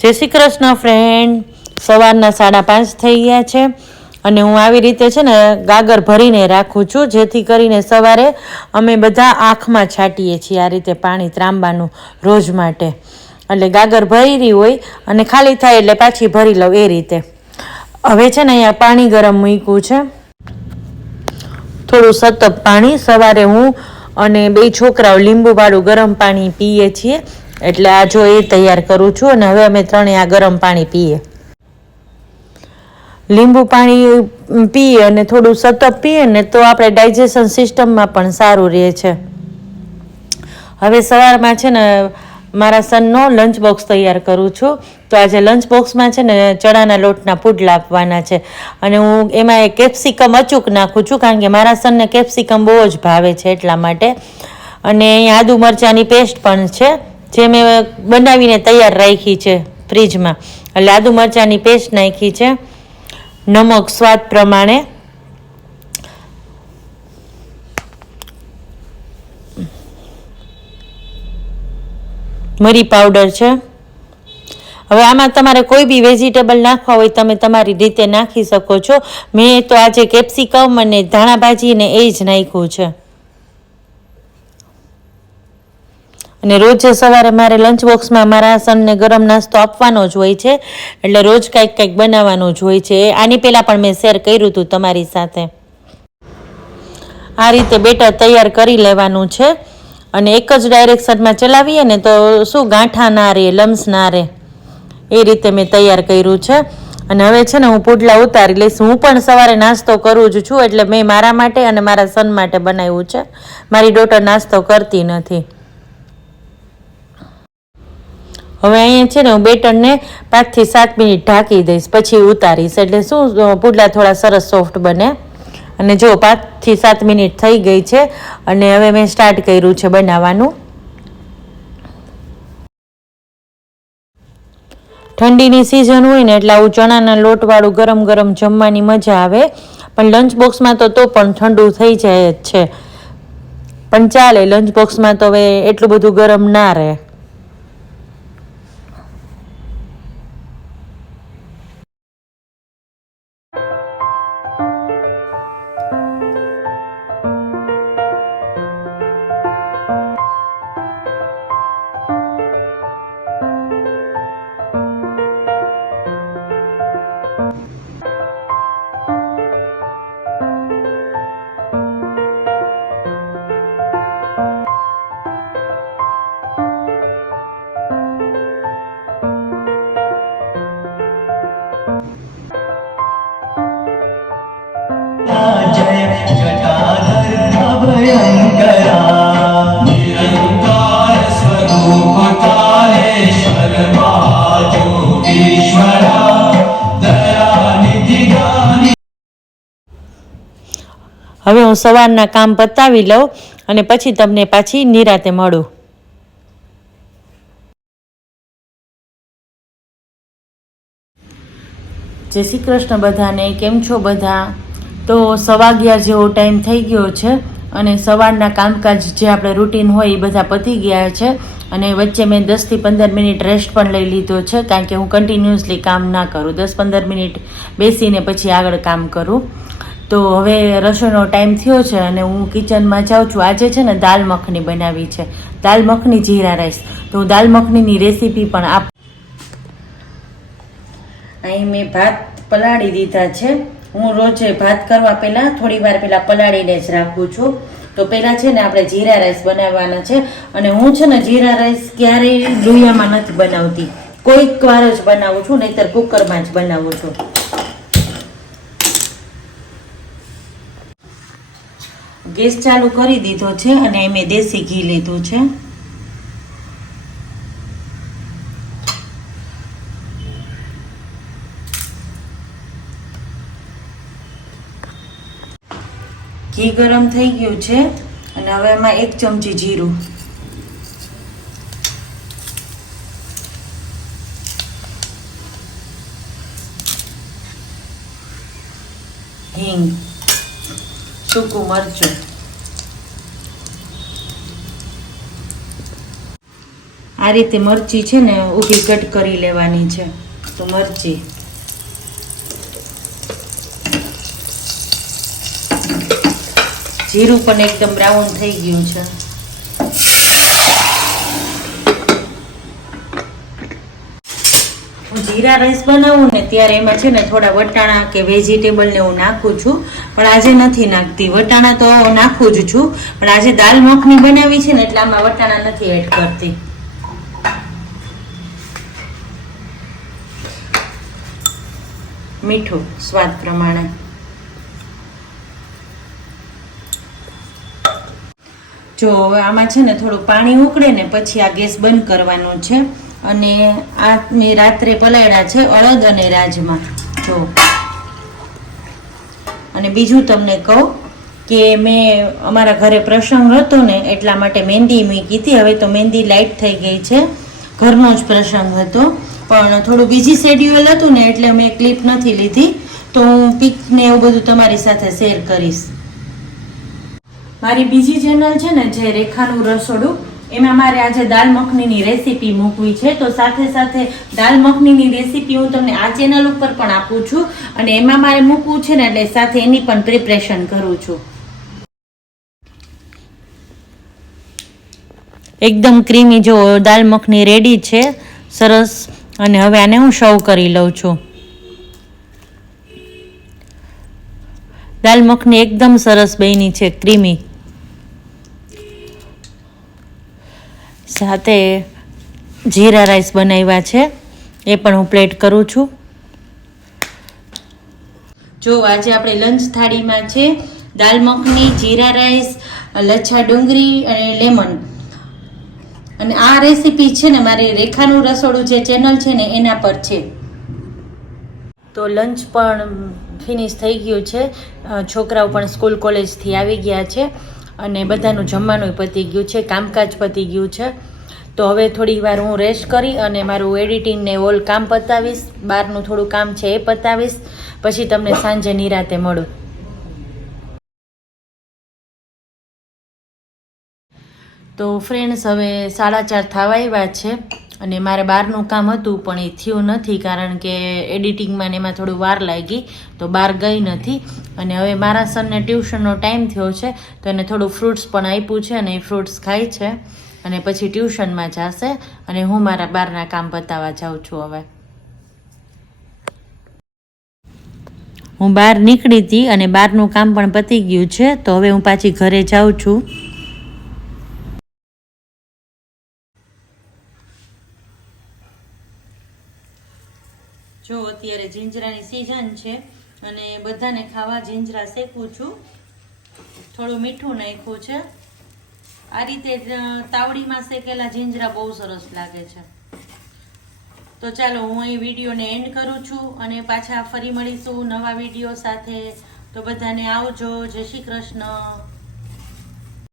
જય શ્રી કૃષ્ણ ફ્રેન્ડ. સવારના 5:30 થઈ ગયા છે અને હું આવી રીતે છે ને ગાગર ભરીને રાખું છું, જેથી કરીને સવારે અમે બધા આંખમાં છાંટીએ છીએ આ રીતે પાણી ત્રાંબાનું રોજ માટે. એટલે ગાગર ભરી હોય અને ખાલી થાય એટલે પાછી ભરી લઉં એ રીતે. હવે છે ને અહીંયા પાણી ગરમ મૂક્યું છે, થોડું સતપ પાણી. સવારે હું અને 2 છોકરાઓ લીંબુવાળું ગરમ પાણી પીએ છીએ, એટલે આ જો એ તૈયાર કરું છું અને હવે અમે ત્રણેય આ ગરમ પાણી પીએ. લીંબુ પાણી પીએ અને થોડું સતપ પીએ ને તો આપણે ડાયજેશન સિસ્ટમમાં પણ સારું રહે છે. હવે સવારમાં છે ને મારા સનનો લંચ બોક્સ તૈયાર કરું છું. તો આજે લંચ બોક્સમાં છે ને ચણાના લોટના પુડલા આપવાના છે અને હું એમાં કેપ્સિકમ અચૂક નાખું છું, કારણ કે મારા સનને કેપ્સિકમ બહુ જ ભાવે છે એટલા માટે. અને અહીંયા આદુ મરચાંની પેસ્ટ પણ છે, જે મેં બનાવીને તૈયાર રાખી છે ફ્રીજમાં. એટલે આદુ મરચાંની પેસ્ટ નાખી છે, નમક સ્વાદ પ્રમાણે, મરી પાવડર છે. હવે આમાં તમારે કોઈ બી વેજીટેબલ નાખવા હોય તમે તમારી રીતે નાખી શકો છો. મેં તો આજે કેપ્સિકમ અને ધાણા ભાજી ને એ જ નાખ્યું છે. અને રોજ સવારે મારે લંચ બોક્સમાં મારા સનને ગરમ નાસ્તો આપવાનો જ હોય છે, એટલે રોજ કંઈક બનાવવાનું જ હોય છે. આની પહેલાં પણ મેં શેર કર્યું હતું તમારી સાથે. આ રીતે બેટર તૈયાર કરી લેવાનું છે અને એક જ ડાયરેક્શનમાં ચલાવીએ ને તો શું ગાંઠા ના રહે, લમ્સ ના રહે, એ રીતે મેં તૈયાર કર્યું છે. અને હવે છે ને હું પુડલા ઉતારી લઈશ. હું પણ સવારે નાસ્તો કરું જ છું, એટલે મેં મારા માટે અને મારા સન માટે બનાવ્યું છે. મારી ડોટર નાસ્તો કરતી નથી. હવે અહીંયા છે ને હું બેટરને 5 થી 7 મિનિટ ઢાંકી દઈશ, પછી ઉતારીશ, એટલે શું પુડલા થોડા સરસ સોફ્ટ બને. અને જો 5 થી 7 મિનિટ થઈ ગઈ છે અને હવે મેં સ્ટાર્ટ કર્યું છે બનાવવાનું. ઠંડીની સિઝન હોય ને એટલે આવું ચણાના લોટવાળું ગરમ ગરમ જમવાની મજા આવે. પણ લંચ બોક્સમાં તો પણ ઠંડુ થઈ જાય જ છે, પણ ચાલે. લંચ બોક્સમાં તો હવે એટલું બધું ગરમ ના રહે. હવે હું સવારના કામ પતાવી લઉં અને પછી તમને પાછી નિરાતે મળું. જય શ્રી કૃષ્ણ બધાને. કેમ છો બધા? તો 11:15 જેવો ટાઈમ થઈ ગયો છે અને સવારના કામકાજ જે આપણે રૂટીન હોય એ બધા પતી ગયા છે. અને વચ્ચે મેં 10 થી 15 મિનિટ રેસ્ટ પણ લઈ લીધો છે, કારણ કે હું કન્ટિન્યુઅસલી કામ ના કરું. 10-15 મિનિટ બેસીને પછી આગળ કામ કરું. તો હવે રસોઈનો ટાઈમ થયો છે અને હું કિચનમાં જાઉં છું. આજે છે ને દાલ મખની બનાવી છે, દાલ મખની જીરા રાઈસ. તો હું દાલ મખનીની રેસીપી પણ અહીં મેં ભાત પલાળી દીધા છે. હું રોજ ભાત કરવા પહેલાં થોડી વાર પહેલાં પલાળીને જ રાખું છું. તો પહેલાં છે ને આપણે જીરા રાઈસ બનાવવાના છે. અને હું છે ને જીરા રાઈસ ક્યારેય લોહીયામાં નથી બનાવતી, કોઈક વાર જ બનાવું છું, નહીંતર કુકરમાં જ બનાવું છું. ગેસ ચાલુ કરી દીધો છે અને મેં દેશી ઘી લીધું છે. ઘી ગરમ થઈ ગયું છે અને હવે એમાં 1 ચમચી જીરું, હિંગ, સૂકું મરચું, આ રીતે મરચી છે ને ઊભી કટ કરી લેવાની છે. તો મરચી જીરું પણ એકદમ બ્રાઉન થઈ ગયું છે. હું જીરા રાઈસ બનાવું ને ત્યારે એમાં છે ને થોડા વટાણા કે વેજીટેબલ ને હું નાખું છું, પણ આજે નથી નાખતી. વટાણા તો નાખું જ છું, પણ આજે દાલ મખની બનાવી છે ને એટલે આમાં વટાણા નથી એડ કરતી. મીઠું સ્વાદ પ્રમાણે. જો હવે આમાં છે ને થોડું પાણી ઉકળે ને પછી આ ગેસ બંધ કરવાનો છે. અને આ મેં રાત્રે પલાળ્યા છે અડદ અને રાજમા. જો અને બીજું તમને કહું કે મેં અમારા ઘરે પ્રસંગ હતો ને એટલા માટે મહેંદી મૂકી હતી. હવે તો મહેંદી લાઇટ થઈ ગઈ છે. ઘરનો જ પ્રસંગ હતો, પણ થોડું બીજી શેડ્યુલ હતું ને એટલે મેં ક્લિપ નથી લીધી. તો હું પિક ને એવું બધું તમારી સાથે શેર કરીશ. મારી બીજી ચેનલ છે ને જે રેખાનું રસોડું, એમાં મારે આજે દાલ મખનીની રેસીપી મૂકવી છે. તો સાથે સાથે દાલ મખનીની રેસીપી હું તમને આ ચેનલ ઉપર પણ આપું છું, અને એમાં મારે મૂકવું છે ને એટલે સાથે એની પણ પ્રિપરેશન કરું છું. એકદમ ક્રીમી જો દાલ મખની રેડી છે, સરસ. અને હવે આને હું સર્વ કરી લઉં છું. દાલ મખની એકદમ સરસ બની છે, ક્રીમી. સાથે જીરા રાઈસ બનાવ્યા છે, એ પણ હું પ્લેટ કરું છું. જો આજે આપણે લંચ થાળીમાં છે દાલ મખની, જીરા રાઈસ, લચ્છા ડુંગળી અને લેમન. અને આ રેસીપી છે ને મારી રેખાનું રસોડું જે ચેનલ છે ને એના પર છે. તો લંચ પણ ફિનિશ થઈ ગયું છે. છોકરાઓ પણ સ્કૂલ કોલેજથી આવી ગયા છે અને બધાનું જમવાનું પતી ગયું છે, કામકાજ પતી ગયું છે. તો હવે થોડી વાર હું રેસ્ટ કરી અને મારું એડિટિંગ ને ઓલ કામ પતાવીશ. બહારનું થોડું કામ છે એ પતાવીશ, પછી તમને સાંજે નિરાતે મળું. તો ફ્રેન્ડ્સ, હવે 4:30 થવા આવ્યા છે અને મારે બહારનું કામ હતું પણ એ થયું નથી, કારણ કે એડિટિંગમાં ને એમાં થોડું વાર લાગી તો બહાર ગઈ નથી. અને હવે મારા સનને ટ્યુશનનો ટાઈમ થયો છે તો એને થોડું ફ્રૂટ્સ પણ આપ્યું છે અને એ ફ્રૂટ્સ ખાય છે અને પછી ટ્યુશનમાં જશે અને હું મારા બહારના કામ પતાવવા જાઉં છું. હવે હું બહાર નીકળી હતી અને બહારનું કામ પણ પતી ગયું છે, તો હવે હું પાછી ઘરે જાઉં છું. જો અત્યારે જીંજરાની સિઝન છે અને બધાને ખાવા જીંજરા શેકું છું. થોડું મીઠું નાખ્યું છે. આ રીતે તાવડીમાં શેકેલા જીંજરા બહુ સરસ લાગે છે. તો ચાલો હું અહીં વિડીયોને એન્ડ કરું છું અને પાછા ફરી મળીશું નવા વિડીયો સાથે. તો બધાને આવજો. જય શ્રી કૃષ્ણ.